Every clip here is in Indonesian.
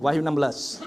Wahyu 16.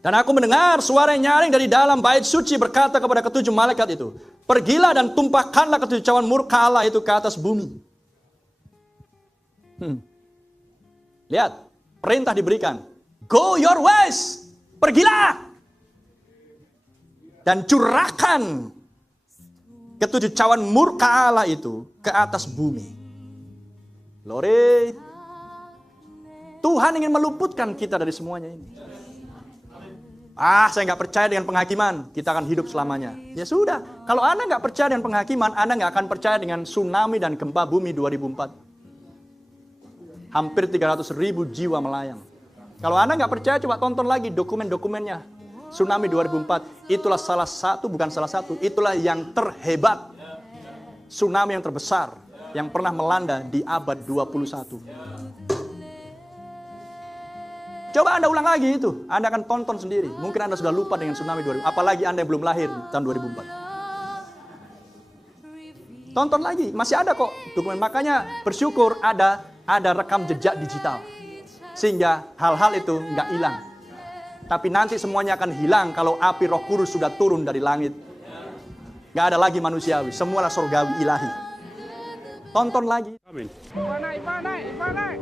Dan aku mendengar suara yang nyaring dari dalam bait suci berkata kepada ketujuh malaikat itu, pergilah dan tumpahkanlah ketujuh cawan murka Allah itu ke atas bumi. Lihat, perintah diberikan. Go your ways. Pergilah. Dan curahkan ketujuh cawan murka Allah itu ke atas bumi. Glory. Tuhan ingin meluputkan kita dari semuanya ini. Saya nggak percaya dengan penghakiman, kita akan hidup selamanya. Ya sudah, kalau Anda nggak percaya dengan penghakiman, Anda nggak akan percaya dengan tsunami dan gempa bumi 2004. Hampir 300.000 jiwa melayang. Kalau Anda nggak percaya, coba tonton lagi dokumen-dokumennya. Tsunami 2004, itulah itulah yang terhebat. Tsunami yang terbesar, yang pernah melanda di abad 21. Coba Anda ulang lagi itu, Anda akan tonton sendiri. Mungkin Anda sudah lupa dengan tsunami 2000, apalagi Anda yang belum lahir tahun 2004. Tonton lagi, masih ada kok dokumen. Makanya bersyukur ada rekam jejak digital. Sehingga hal-hal itu nggak hilang. Tapi nanti semuanya akan hilang kalau api Roh Kudus sudah turun dari langit. Nggak ada lagi manusiawi, semualah surgawi ilahi. Tonton lagi. Amin. Naik.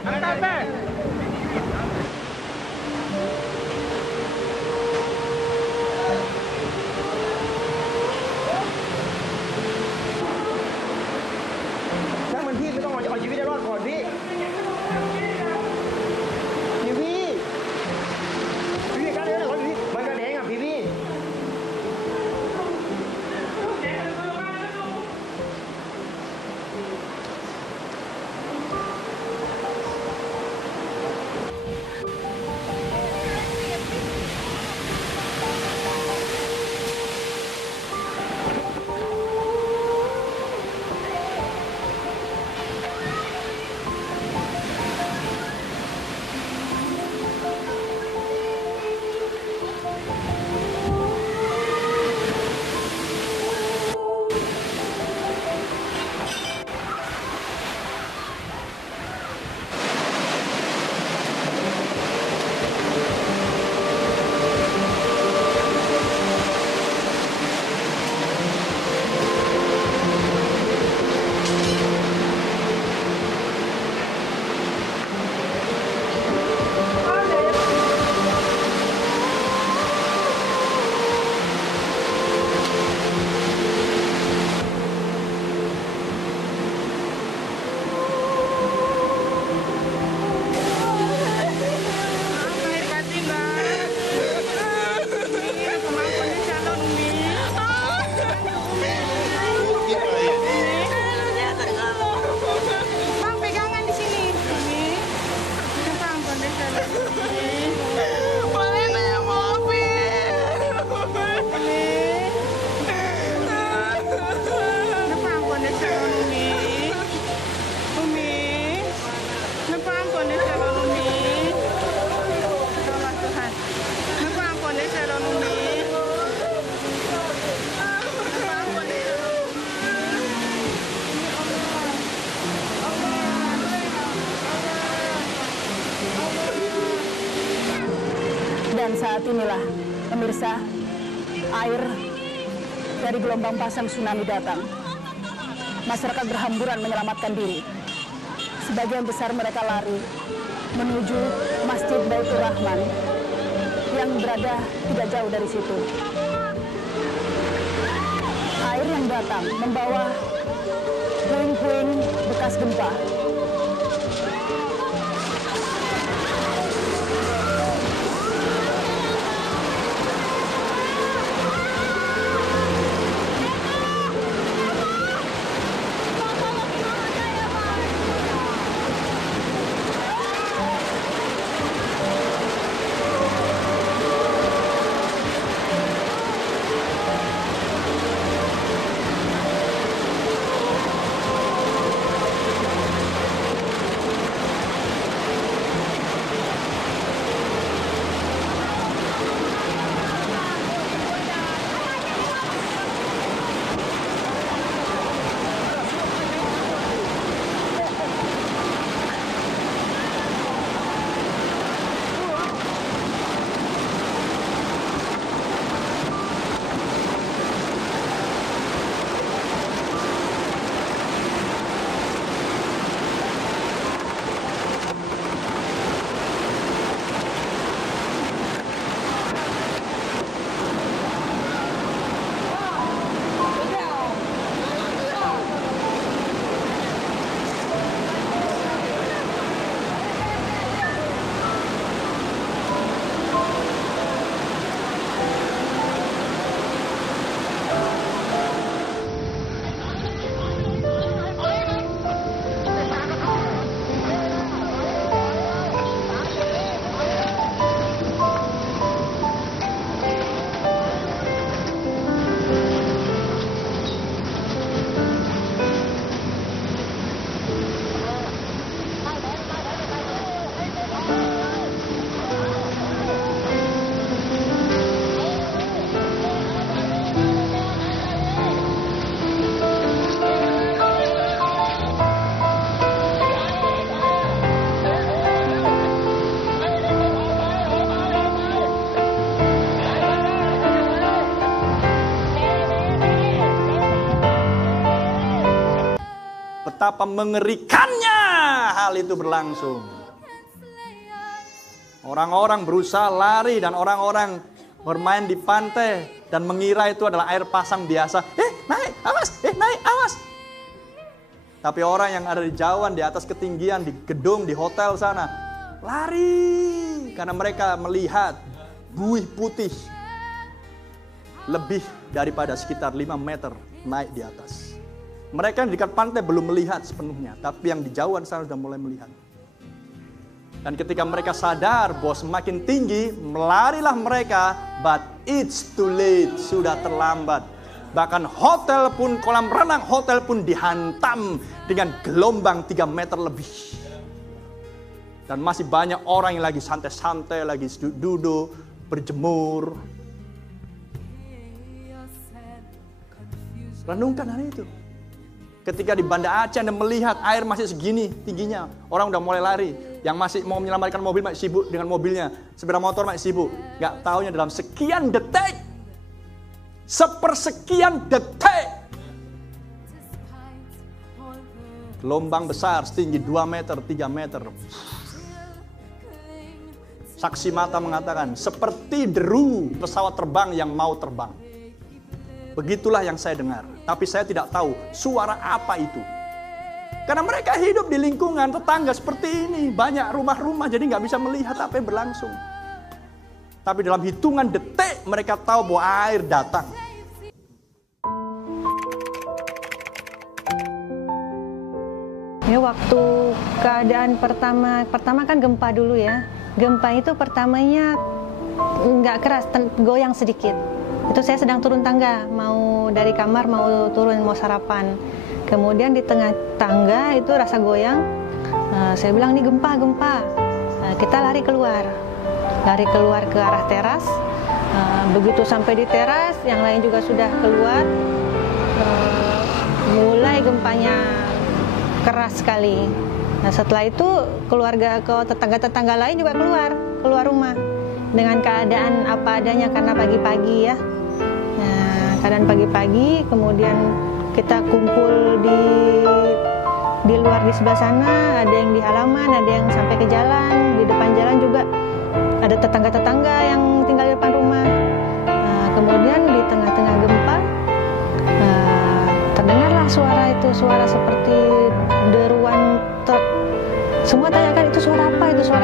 Angkat.ช่างมันพี่ไม่ต้องเอาชีวิตให้รอดก่อนพี่กันเลยนะพี่มันกระเด้งอ่ะพี่ Dan saat inilah, pemirsa, air dari gelombang pasang tsunami datang. Masyarakat berhamburan menyelamatkan diri. Sebagian besar mereka lari menuju Masjid Baitur Rahman yang berada tidak jauh dari situ. Air yang datang membawa puing-puing bekas gempa. betapa mengerikannya hal itu berlangsung. Orang-orang berusaha lari dan orang-orang bermain di pantai dan mengira itu adalah air pasang biasa. Naik, awas, naik, awas. Tapi orang yang ada di jauhan, di atas ketinggian, di gedung, di hotel sana, lari karena mereka melihat buih putih lebih daripada sekitar 5 meter naik di atas. Mereka yang di dekat pantai belum melihat sepenuhnya, tapi yang di jauhan sana sudah mulai melihat. Dan ketika mereka sadar bahwa semakin tinggi, melarilah mereka, but it's too late, sudah terlambat. Bahkan hotel pun, kolam renang hotel pun dihantam dengan gelombang 3 meter lebih. Dan masih banyak orang yang lagi santai-santai, lagi duduk, berjemur. Renungkan hari itu. Ketika di Banda Aceh Anda melihat air masih segini tingginya, orang udah mulai lari. Yang masih mau menyelamatkan mobil masih sibuk dengan mobilnya, sepeda motor masih sibuk. Gak taunya dalam sekian detik, sepersekian detik, gelombang besar setinggi 2 meter, 3 meter. Saksi mata mengatakan seperti deru pesawat terbang yang mau terbang. Begitulah yang saya dengar, tapi saya tidak tahu suara apa itu. Karena mereka hidup di lingkungan tetangga seperti ini, banyak rumah-rumah, jadi nggak bisa melihat apa yang berlangsung. Tapi dalam hitungan detik mereka tahu bahwa air datang. Ya, waktu keadaan pertama kan gempa dulu ya. Gempa itu pertamanya nggak keras, goyang sedikit. Itu saya sedang turun tangga, mau dari kamar mau turun mau sarapan. Kemudian di tengah tangga itu rasa goyang. Saya bilang ini gempa. Kita lari keluar ke arah teras. Begitu sampai di teras, yang lain juga sudah keluar. Mulai gempanya keras sekali. Nah setelah itu tetangga-tetangga lain juga keluar rumah dengan keadaan apa adanya karena pagi-pagi ya. Nah, keadaan pagi-pagi, kemudian kita kumpul di luar di sebelah sana, ada yang di halaman, ada yang sampai ke jalan, di depan jalan juga ada tetangga-tetangga yang tinggal di depan rumah. Nah, kemudian di tengah-tengah gempa terdengarlah suara seperti deruan truk. Semua tanyakan itu suara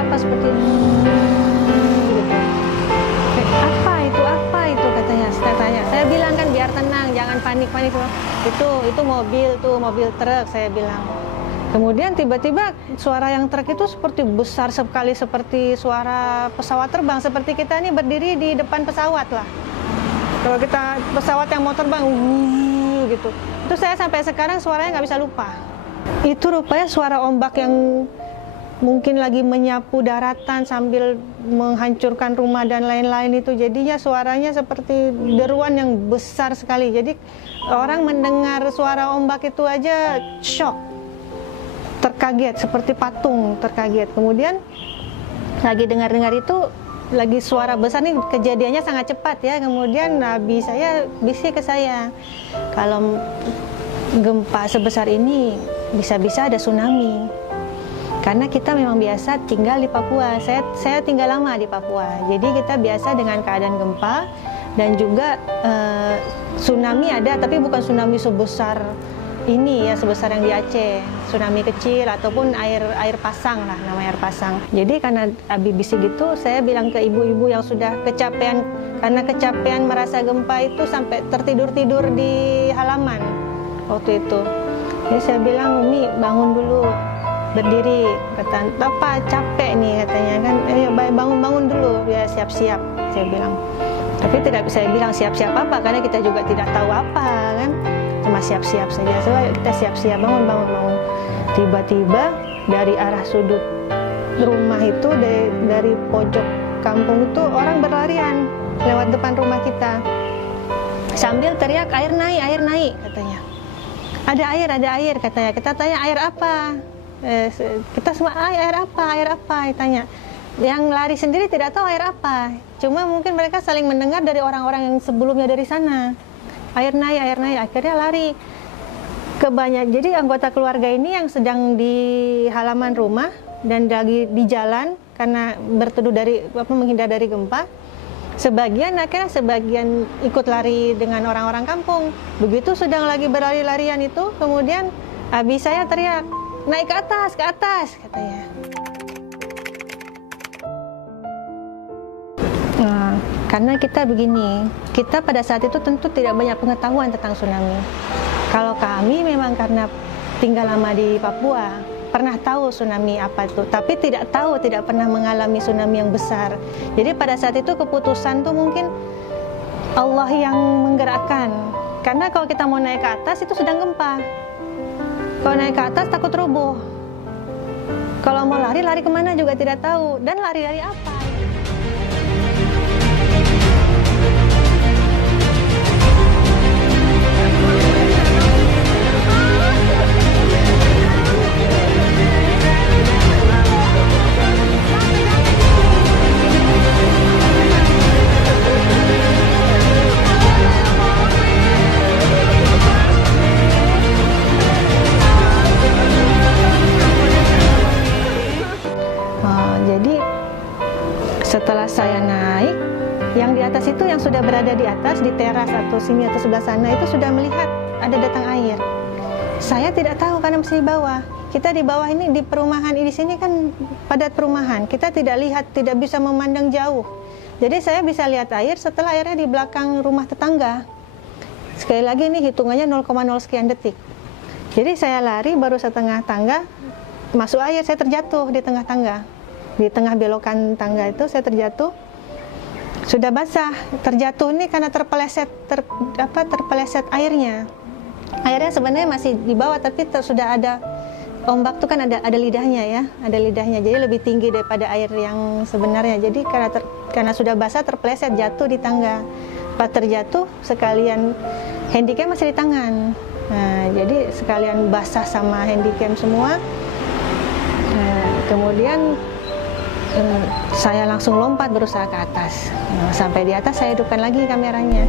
apa seperti gitu. Apa itu katanya. Saya tanya, saya bilang kan biar tenang, jangan panik. Itu mobil truk, saya bilang. Kemudian tiba-tiba suara yang truk itu seperti besar sekali, seperti suara pesawat terbang, seperti kita ini berdiri di depan pesawat lah. Kalau kita pesawat yang mau terbang, gitu. Itu saya sampai sekarang suaranya nggak bisa lupa. Itu rupanya suara ombak yang mungkin lagi menyapu daratan sambil menghancurkan rumah dan lain-lain itu. Jadinya suaranya seperti deruan yang besar sekali. Jadi orang mendengar suara ombak itu aja shock, terkaget, seperti patung terkaget. Kemudian lagi dengar-dengar itu, lagi suara besar nih, kejadiannya sangat cepat ya. Kemudian nabi saya bisik ke saya, kalau gempa sebesar ini bisa-bisa ada tsunami. Karena kita memang biasa tinggal di Papua. Saya tinggal lama di Papua. Jadi kita biasa dengan keadaan gempa dan juga tsunami ada, tapi bukan tsunami sebesar ini ya, sebesar yang di Aceh. Tsunami kecil ataupun air pasang lah, namanya air pasang. Jadi karena Abi bisik gitu, saya bilang ke ibu-ibu yang sudah kecapean, karena kecapean merasa gempa itu sampai tertidur-tidur di halaman waktu itu. Jadi saya bilang, Umi bangun dulu, berdiri. Kata, Bapak capek nih katanya kan, bangun-bangun dulu, biar siap-siap, saya bilang. Tapi tidak bisa bilang siap-siap apa, karena kita juga tidak tahu apa kan. Cuma siap-siap saja, soalnya kita siap-siap, bangun. Tiba-tiba dari arah sudut rumah itu, dari pojok kampung itu orang berlarian lewat depan rumah kita sambil teriak, air naik katanya. Ada air katanya. Kita tanya air apa? Kita semua air apa? Tanya. Yang lari sendiri tidak tahu air apa. Cuma mungkin mereka saling mendengar dari orang-orang yang sebelumnya dari sana. Air naik. Akhirnya lari. Jadi anggota keluarga ini yang sedang di halaman rumah dan lagi di jalan karena berteduh menghindar dari gempa. Sebagian ikut lari dengan orang-orang kampung. Begitu sedang lagi berlari-larian itu, kemudian abi saya teriak, naik ke atas, katanya. Nah, karena kita begini, kita pada saat itu tentu tidak banyak pengetahuan tentang tsunami. Kalau kami memang karena tinggal lama di Papua, pernah tahu tsunami apa itu, tapi tidak pernah mengalami tsunami yang besar. Jadi pada saat itu keputusan tuh mungkin Allah yang menggerakkan. Karena kalau kita mau naik ke atas itu sedang gempa. Kalau naik ke atas takut roboh. Kalau mau lari kemana juga tidak tahu. Dan lari dari apa? Jadi setelah saya naik, yang di atas itu yang sudah berada di atas di teras atau sini atau sebelah sana itu sudah melihat ada datang air. Saya tidak tahu karena masih di bawah. Kita di bawah ini di perumahan di sini kan padat perumahan. Kita tidak lihat, tidak bisa memandang jauh. Jadi saya bisa lihat air setelah airnya di belakang rumah tetangga. Sekali lagi ini hitungannya 0,0 sekian detik. Jadi saya lari baru setengah tangga masuk air, saya terjatuh di tengah tangga. Di tengah belokan tangga itu saya terjatuh, sudah basah. Terjatuh ini karena terpeleset airnya. Airnya sebenarnya masih di bawah, tapi sudah ada ombak tuh kan ada lidahnya ya, ada lidahnya. Jadi lebih tinggi daripada air yang sebenarnya. Jadi karena sudah basah terpeleset jatuh di tangga. Pas terjatuh sekalian handycam masih di tangan. Nah, jadi sekalian basah sama handycam semua. Kemudian saya langsung lompat berusaha ke atas. Sampai di atas saya hidupkan lagi kameranya.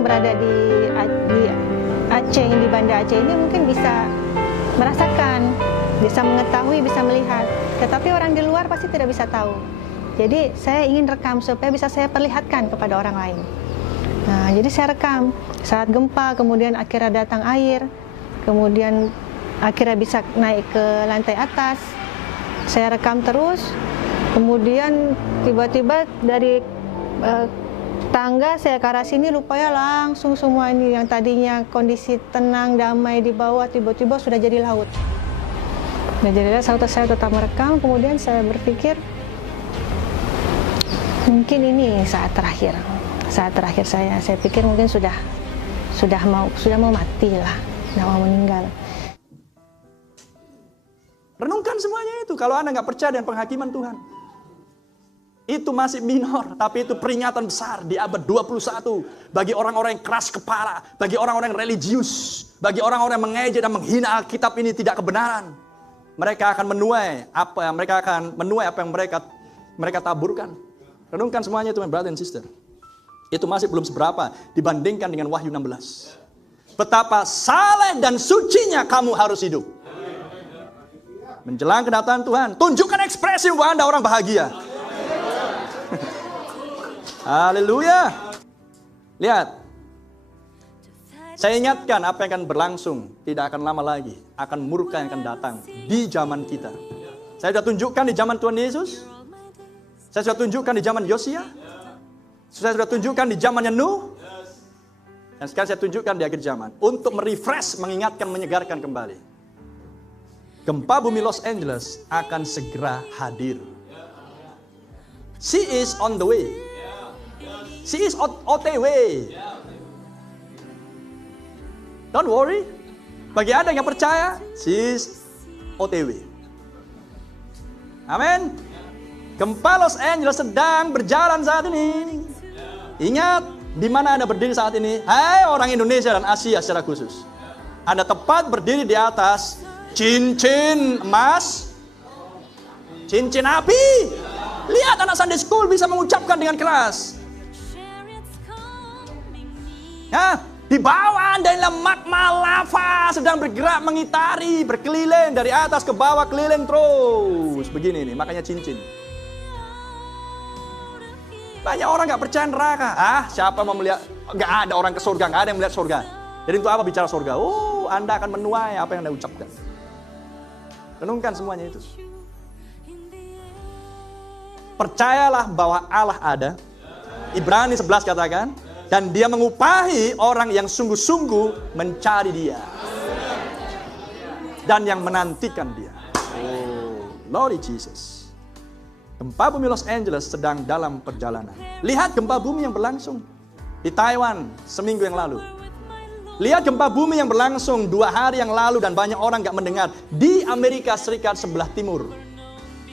Berada di Aceh, di Banda Aceh ini mungkin bisa merasakan, bisa mengetahui, bisa melihat. Tetapi orang di luar pasti tidak bisa tahu. Jadi saya ingin rekam supaya bisa saya perlihatkan kepada orang lain. Nah, jadi saya rekam saat gempa, kemudian akhirnya datang air, kemudian akhirnya bisa naik ke lantai atas. Saya rekam terus, kemudian tiba-tiba dari tangga saya ke arah sini rupanya langsung semua ini yang tadinya kondisi tenang, damai di bawah tiba-tiba sudah jadi laut. Nah, jadi saya tetap merekam, kemudian saya berpikir mungkin ini saat terakhir saya pikir mungkin sudah mau mati lah, sudah mau meninggal. Renungkan semuanya itu. Kalau Anda nggak percaya dengan penghakiman Tuhan, itu masih minor, tapi itu peringatan besar di abad 21 bagi orang-orang yang keras kepala, bagi orang-orang yang religius, bagi orang-orang yang mengejek dan menghina Alkitab ini tidak kebenaran. Mereka akan menuai apa yang mereka taburkan. Renungkan semuanya itu, my brother and sister. Itu masih belum seberapa dibandingkan dengan Wahyu 16. Betapa saleh dan sucinya kamu harus hidup. Menjelang kedatangan Tuhan, tunjukkan ekspresi bahwa Anda orang bahagia. Haleluya. Lihat. Saya ingatkan apa yang akan berlangsung tidak akan lama lagi. Akan murka yang akan datang di zaman kita. Saya sudah tunjukkan di zaman Tuhan Yesus. Saya sudah tunjukkan di zaman Yosia. Saya sudah tunjukkan di zamannya Nuh. Dan sekarang saya tunjukkan di akhir zaman. Untuk merefresh, mengingatkan, menyegarkan kembali. Gempa bumi Los Angeles akan segera hadir. She is on the way. She is OTW. Don't worry. Bagi Anda yang percaya, she is OTW. Amin. Gempa Los Angeles sedang berjalan saat ini. Ingat, di mana Anda berdiri saat ini? Hai orang Indonesia dan Asia secara khusus. Anda tepat berdiri di atas cincin emas, cincin api. Lihat anak Sunday School bisa mengucapkan dengan keras. Ya, di bawah Anda adalah magma lava sedang bergerak mengitari, berkeliling dari atas ke bawah, keliling terus. Begini nih, makanya cincin. Banyak orang nggak percaya neraka. Siapa mau melihat? Nggak ada orang ke surga, nggak ada yang melihat surga. Jadi untuk apa bicara surga? Oh, Anda akan menuai apa yang Anda ucapkan. Renungkan semuanya itu. Percayalah bahwa Allah ada. Ibrani 11 katakan, dan dia mengupahi orang yang sungguh-sungguh mencari dia. Dan yang menantikan dia. Oh, Lord Jesus. Gempa bumi Los Angeles sedang dalam perjalanan. Lihat gempa bumi yang berlangsung di Taiwan seminggu yang lalu. Lihat gempa bumi yang berlangsung 2 hari yang lalu dan banyak orang gak mendengar di Amerika Serikat sebelah timur.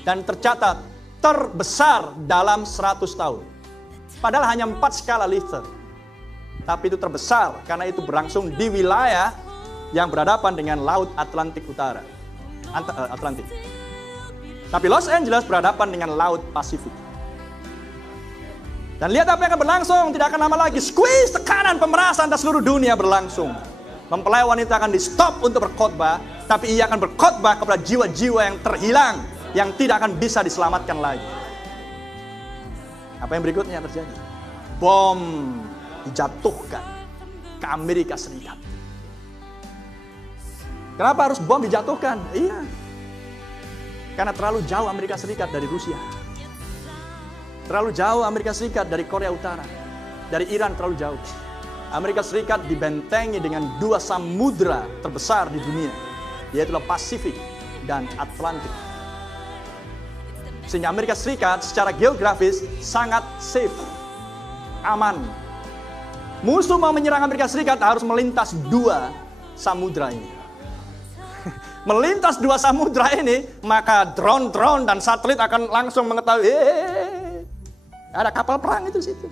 Dan tercatat terbesar dalam 100 tahun. Padahal hanya 4 skala Richter. Tapi itu terbesar karena itu berlangsung di wilayah yang berhadapan dengan Laut Atlantik Utara. Atlantik. Tapi Los Angeles berhadapan dengan Laut Pasifik. Dan lihat apa yang akan berlangsung, tidak akan lama lagi. Squeeze tekanan pemerasan atas seluruh dunia berlangsung. Mempelai wanita akan di stop untuk berkhotbah, tapi ia akan berkhotbah kepada jiwa-jiwa yang terhilang, yang tidak akan bisa diselamatkan lagi. Apa yang berikutnya terjadi? Bom dijatuhkan ke Amerika Serikat. Kenapa harus bom dijatuhkan? Iya. Karena terlalu jauh Amerika Serikat dari Rusia. Terlalu jauh Amerika Serikat dari Korea Utara. Dari Iran terlalu jauh. Amerika Serikat dibentengi dengan 2 samudra terbesar di dunia. Yaitu Pasifik dan Atlantik. Sehingga Amerika Serikat secara geografis sangat safe. Aman. Musuh mau menyerang Amerika Serikat harus melintas 2 samudra ini. Melintas 2 samudra ini, maka drone-drone dan satelit akan langsung mengetahui, ada kapal perang itu situ.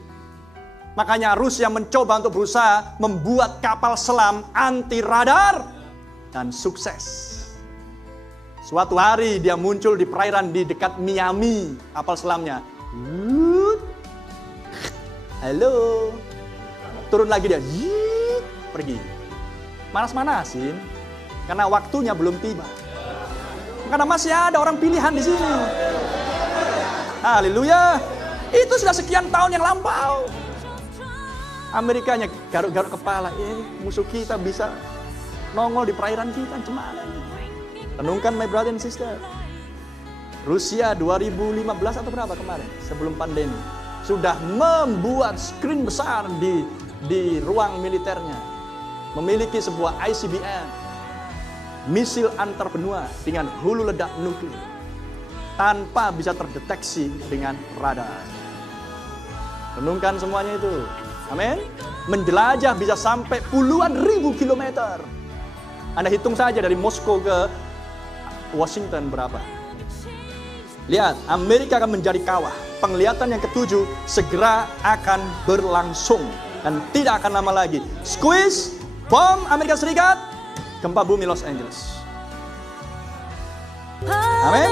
Makanya Rusia mencoba untuk berusaha membuat kapal selam anti radar dan sukses. Suatu hari dia muncul di perairan di dekat Miami, kapal selamnya. Halo. Turun lagi dia, pergi. Manas-manasin. Karena waktunya belum tiba. Karena masih ada orang pilihan di sini. Haleluya. Itu sudah sekian tahun yang lampau. Amerikanya garuk-garuk kepala. Musuh kita bisa nongol di perairan kita. Gimana? Renungkan my brother and sister. Rusia 2015 atau berapa kemarin? Sebelum pandemi. Sudah membuat screen besar di ruang militernya. Memiliki sebuah ICBM. Misil antar benua dengan hulu ledak nuklir tanpa bisa terdeteksi dengan radar. Renungkan semuanya itu. Amin. Menjelajah bisa sampai puluhan ribu kilometer. Anda hitung saja dari Moskow ke Washington berapa. Lihat, Amerika akan menjadi kawah. Penglihatan yang ke-7 segera akan berlangsung dan tidak akan lama lagi. Squeeze bom Amerika Serikat. Gempa bumi Los Angeles. Amin.